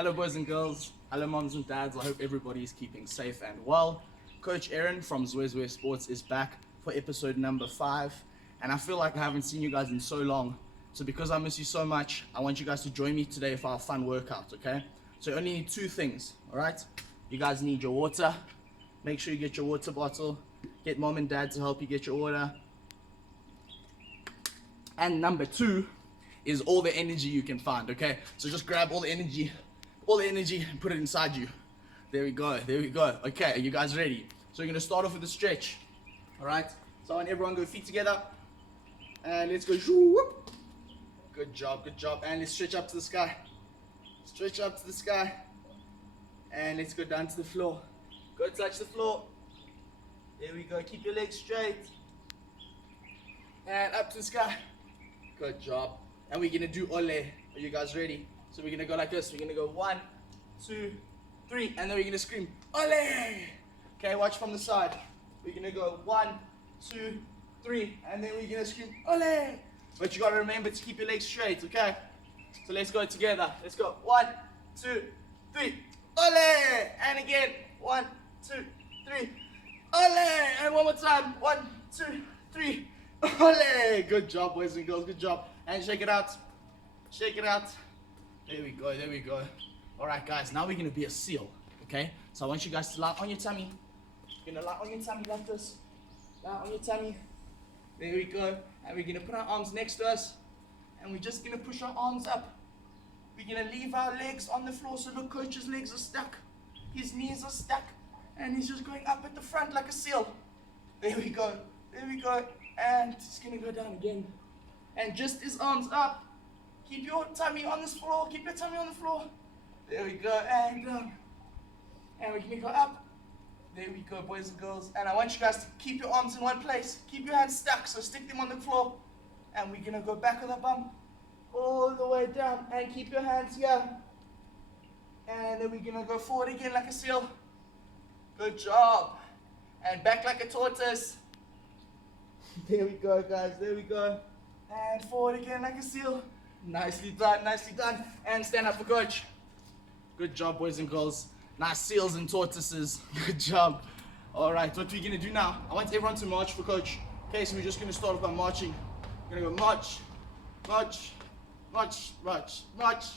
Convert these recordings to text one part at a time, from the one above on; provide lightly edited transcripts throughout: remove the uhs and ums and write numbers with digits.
Hello boys and girls, hello moms and dads, I hope everybody's keeping safe and well. Coach Erin from ZweZwe Sports is back for episode number 5, and I feel like I haven't seen you guys in so long. So because I miss you so much, I want you guys to join me today for our fun workout, okay? So you only need 2 things, alright? You guys need your water. Make sure you get your water bottle. Get mom and dad to help you get your water. And number 2 is all the energy you can find, okay? So just grab all the energy and put it inside you. There we go. Okay, are you guys ready? So we're gonna start off with a stretch, alright? So I want everyone go feet together. And let's go. Good job. And let's stretch up to the sky. And let's go down to the floor. Go touch the floor. There we go. Keep your legs straight. And up to the sky. Good job. And we're gonna do ole. Are you guys ready? So we're gonna go like this. We're gonna go 1, 2, 3, and then we're gonna scream ole. Okay, watch from the side. We're gonna go 1, 2, 3, and then we're gonna scream ole. But you gotta remember to keep your legs straight, okay? So let's go together. Let's go 1, 2, 3, ole. And again 1, 2, 3, ole. And one more time 1, 2, 3, ole. Good job, boys and girls. Good job. And shake it out. There we go. Alright guys, now we're gonna be a seal. Okay? So I want you guys to lie on your tummy. You're gonna lie on your tummy like this. Lie on your tummy. There we go. And we're gonna put our arms next to us. And we're just gonna push our arms up. We're gonna leave our legs on the floor. So look, coach's legs are stuck. His knees are stuck. And he's just going up at the front like a seal. There we go. And he's gonna go down again. And just his arms up. Keep your tummy on this floor. Keep your tummy on the floor. There we go. And down. And we're gonna go up. There we go, boys and girls. And I want you guys to keep your arms in one place. Keep your hands stuck, so stick them on the floor. And we're gonna go back with a bump all the way down. And keep your hands here. And then we're gonna go forward again like a seal. Good job. And back like a tortoise. There we go, guys. And forward again like a seal. Nicely done. And stand up for coach. Good job, boys and girls. Nice seals and tortoises. Good job. Alright, what we're gonna do now, I want everyone to march for coach. Okay, so we're just gonna start off by marching. We're gonna go march.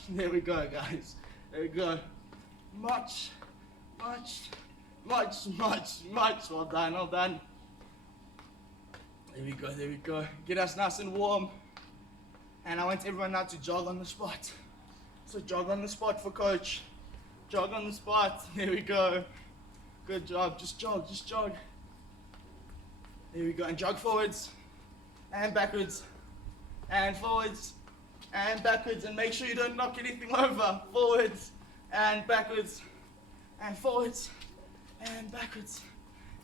There we go, guys. There we go. March. Well done. There we go. Get us nice and warm. And I want everyone now to jog on the spot. So jog on the spot for coach. Jog on the spot. There we go. Good job. Just jog. There we go. And jog forwards and backwards and forwards and backwards. And make sure you don't knock anything over. Forwards and backwards and forwards and backwards.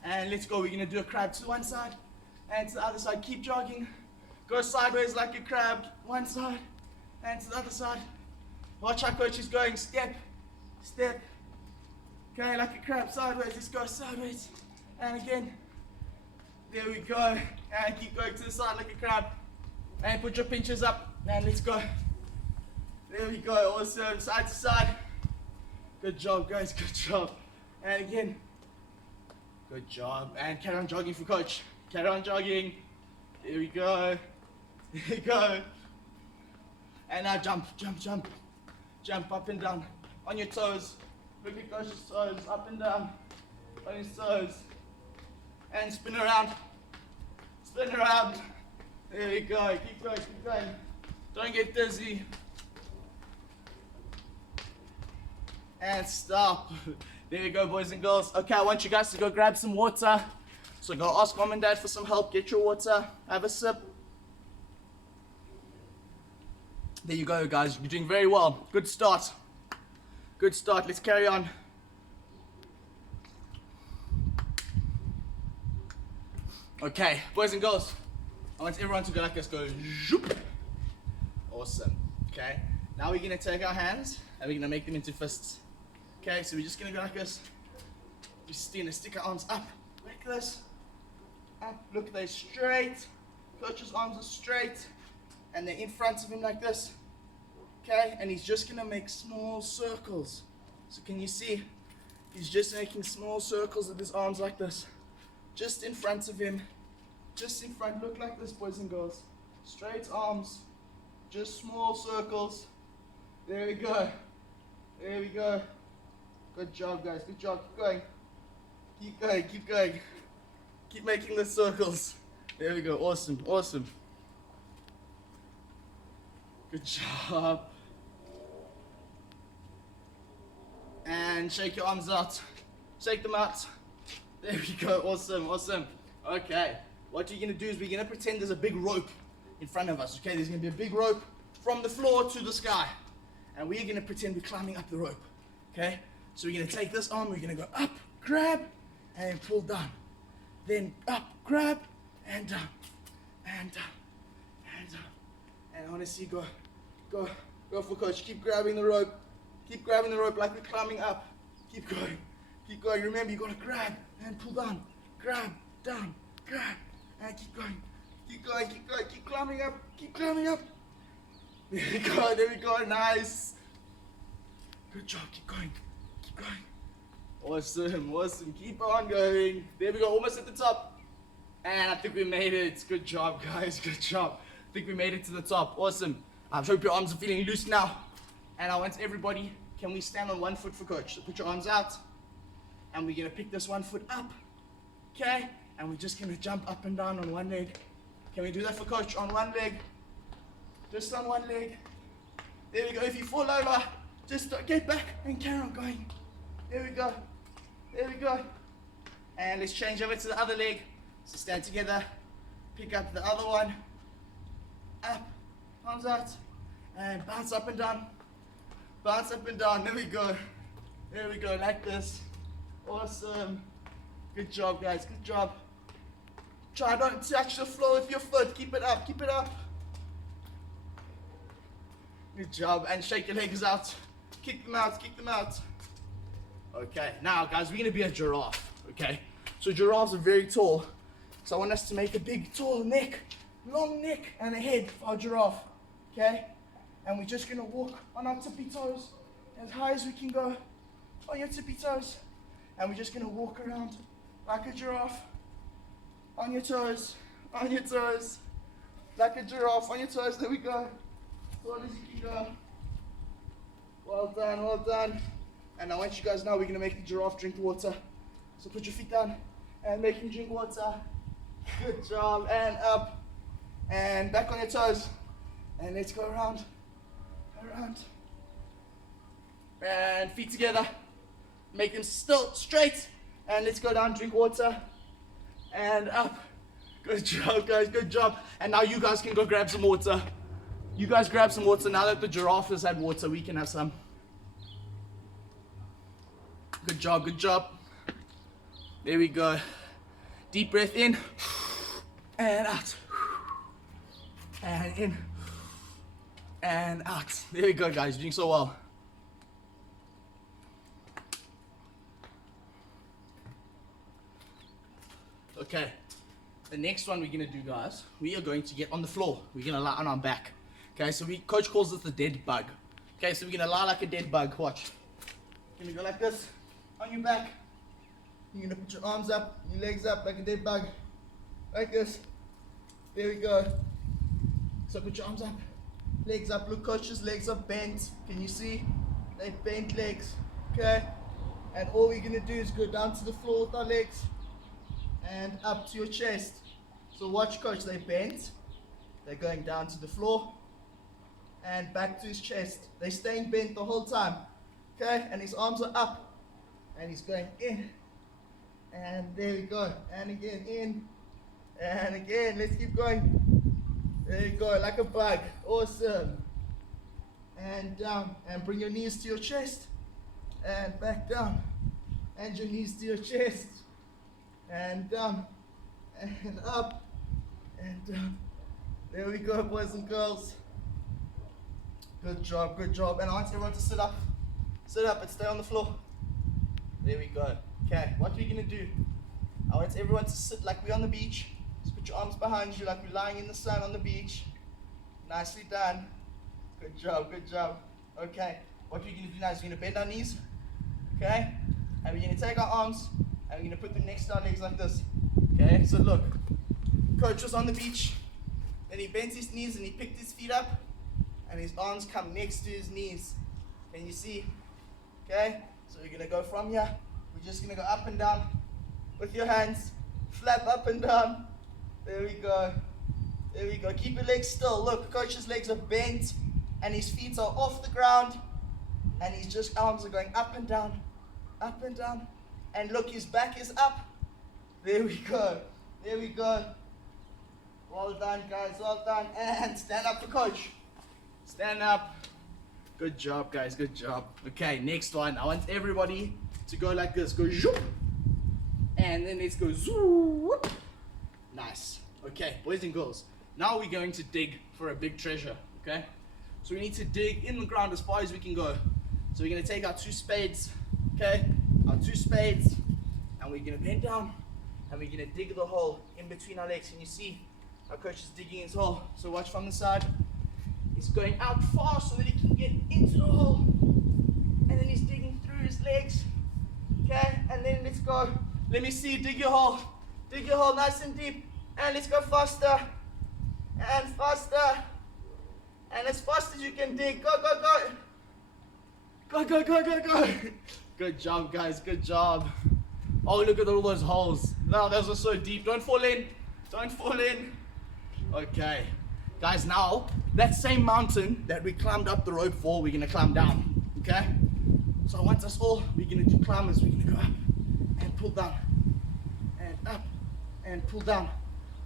And let's go. We're going to do a crab to one side and to the other side. Keep jogging. Go sideways like a crab. One side and to the other side. Watch how coach is going. Step. Okay, like a crab. Sideways. Let's go sideways. And again. There we go. And keep going to the side like a crab. And put your pinches up. And let's go. There we go. Awesome. Side to side. Good job, guys. Good job. And again. Good job. And carry on jogging for coach. Carry on jogging. There we go. And now jump. Jump up and down. On your toes. Look at coach's toes. Up and down. On his toes. And spin around. There we go. Keep going. Don't get dizzy. And stop. There you go, boys and girls. Okay, I want you guys to go grab some water. So go ask mom and dad for some help. Get your water. Have a sip. There you go, guys. You're doing very well. Good start. Let's carry on. Okay, boys and girls. I want everyone to go like this. Go zoop. Awesome. Okay. Now we're going to take our hands and we're going to make them into fists. Okay, so we're just going to go like this. Just going to stick our arms up like this. Up. Look, they're straight. Coach's arms are straight. And they're in front of him like this. Okay, and he's just gonna make small circles. So can you see? He's just making small circles with his arms like this. Just in front of him. Just in front. Look like this, boys and girls. Straight arms. Just small circles. There we go. There we go. Good job, guys. Good job. Keep going. Keep going. Keep going. Keep making the circles. There we go. Awesome. Awesome. Good job. And shake your arms out. Shake them out. There we go. Awesome. Awesome. Okay. What you're going to do is we're going to pretend there's a big rope in front of us. Okay. There's going to be a big rope from the floor to the sky. And we're going to pretend we're climbing up the rope. Okay. So we're going to take this arm. We're going to go up, grab, and pull down. Then up, grab, and down. And down. And down. And I want to see you go for coach. Keep grabbing the rope. Keep grabbing the rope like we're climbing up. Keep going. Keep going. Remember, you got to grab and pull down. Grab, down, grab, and keep going. Keep going, keep going. Keep climbing up. Keep climbing up. There we go. There we go. Nice. Good job. Keep going. Keep going. Awesome. Awesome. Keep on going. There we go. Almost at the top. And I think we made it. Good job, guys. Good job. I think we made it to the top. Awesome. I hope your arms are feeling loose now. And I want everybody, can we stand on one foot for coach? So put your arms out. And we're going to pick this one foot up. Okay? And we're just going to jump up and down on one leg. Can we do that for coach? On one leg. Just on one leg. There we go. If you fall over, just get back and carry on going. There we go. There we go. And let's change over to the other leg. So stand together. Pick up the other one. Up. Arms out. And bounce up and down. Bounce up and down. There we go. There we go. Like this. Awesome. Good job, guys. Good job. Try not to touch the floor with your foot. Keep it up. Keep it up. Good job. And shake your legs out. Kick them out. Kick them out. Okay. Now, guys, we're going to be a giraffe. Okay. So giraffes are very tall. So I want us to make a big, tall neck. Long neck and a head for our giraffe. Okay. And we're just going to walk on our tippy toes as high as we can go on your tippy toes. And we're just going to walk around like a giraffe on your toes, like a giraffe on your toes. There we go. As far as you can go. Well done, well done. And I want you guys now, we're going to make the giraffe drink water. So put your feet down and make him drink water. Good job. And up and back on your toes. And let's go around. And feet together. Make them still straight. And let's go down, drink water. And up. Good job, guys. Good job. And now you guys can go grab some water. You guys grab some water. Now that the giraffe has had water, we can have some. Good job, good job. There we go. Deep breath in. And out. And in. And out. There we go, guys. You're doing so well. Okay. The next one we're going to do, guys, we are going to get on the floor. We're going to lie on our back. Okay, so coach calls it the dead bug. Okay, so we're going to lie like a dead bug. Watch. You're going to go like this on your back. You're going to put your arms up, your legs up like a dead bug. Like this. There we go. So put your arms up, legs up. Look, coach's legs are bent. Can you see? They're bent legs. Okay? And all we're going to do is go down to the floor with our legs and up to your chest. So watch coach, they're bent. They're going down to the floor and back to his chest. They're staying bent the whole time. Okay? And his arms are up. And he's going in. And there we go. And again, in. And again, let's keep going. There you go, like a bug. Awesome. And down. And bring your knees to your chest. And back down. And your knees to your chest. And down. And up. And down. There we go, boys and girls. Good job, good job. And I want everyone to sit up. Sit up and stay on the floor. There we go. Okay, what we're going to do, I want everyone to sit like we're on the beach. Just put your arms behind you like we're lying in the sun on the beach. Nicely done. Good job, good job. Okay, what we're going to do now is we're going to bend our knees. Okay? And we're going to take our arms and we're going to put them next to our legs like this. Okay? So look, coach was on the beach. Then he bent his knees and he picked his feet up. And his arms come next to his knees. Can you see? Okay? So we're going to go from here. We're just going to go up and down with your hands. Flap up and down. There we go. There we go. Keep your legs still. Look, coach's legs are bent and his feet are off the ground. And his just arms are going up and down. Up and down. And look, his back is up. There we go. There we go. Well done, guys. Well done. And stand up for coach. Stand up. Good job, guys. Good job. Okay, next one. I want everybody to go like this. Go zoop. And then let's go zoop. Nice. Okay, boys and girls. Now we're going to dig for a big treasure. Okay? So we need to dig in the ground as far as we can go. So we're going to take our 2 spades. Okay? Our 2 spades. And we're going to bend down. And we're going to dig the hole in between our legs. And you see our coach is digging his hole. So watch from the side. He's going out far so that he can get into the hole. And then he's digging through his legs. Okay? And then let's go. Let me see. Dig your hole. Dig your hole nice and deep. And let's go faster. And faster. And as fast as you can dig. Go, go, go. Go, go, go, go, go. Good job, guys. Good job. Oh, look at all those holes. Now, those are so deep. Don't fall in. Don't fall in. Okay. Guys, now, that same mountain that we climbed up the rope for, we're going to climb down. Okay? So I want us all, we're going to do climbers. We're going to go up and pull down. And up and pull down.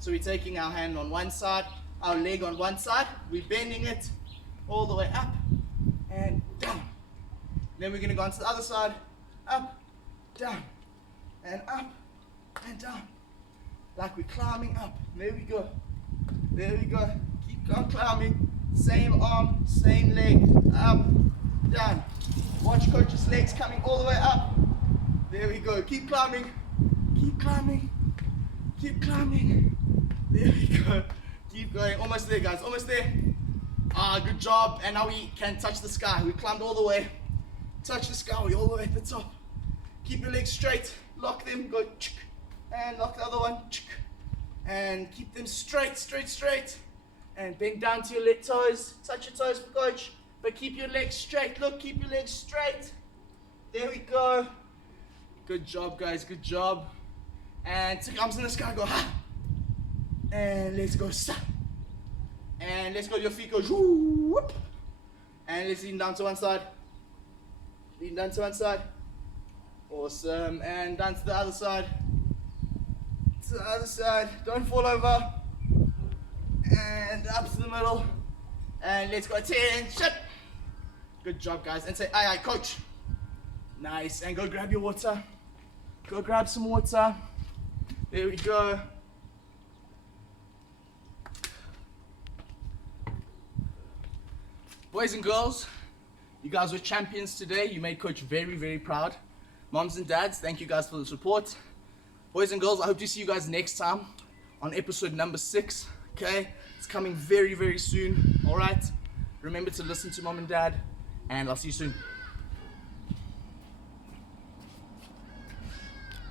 So we're taking our hand on one side, our leg on one side. We're bending it all the way up and down. Then we're going to go onto the other side. Up, down, and up and down. Like we're climbing up. There we go. There we go. Keep on climbing. Same arm, same leg. Up, down. Watch coach's legs coming all the way up. There we go. Keep climbing. Keep climbing. Keep climbing. There we go. Keep going. Almost there, guys. Almost there. Good job. And now we can touch the sky. We climbed all the way. Touch the sky. We're all the way at the top. Keep your legs straight. Lock them. Go. And lock the other one. And keep them straight, straight, straight. And bend down to your toes. Touch your toes for coach. But keep your legs straight. Look, keep your legs straight. There we go. Good job, guys. Good job. And 2 arms in the sky. Go ha. And let's go sa. And let's go. Your feet go whoop. And let's lean down to one side. Lean down to one side. Awesome. And down to the other side. To the other side. Don't fall over. And up to the middle. And let's go 10. Shut. Good job, guys. And say, aye, aye, coach. Nice. And go grab your water. Go grab some water. There we go. Boys and girls, you guys were champions today. You made coach very, very proud. Moms and dads, thank you guys for the support. Boys and girls, I hope to see you guys next time on episode number 6. Okay? It's coming very, very soon. All right? Remember to listen to mom and dad, and I'll see you soon.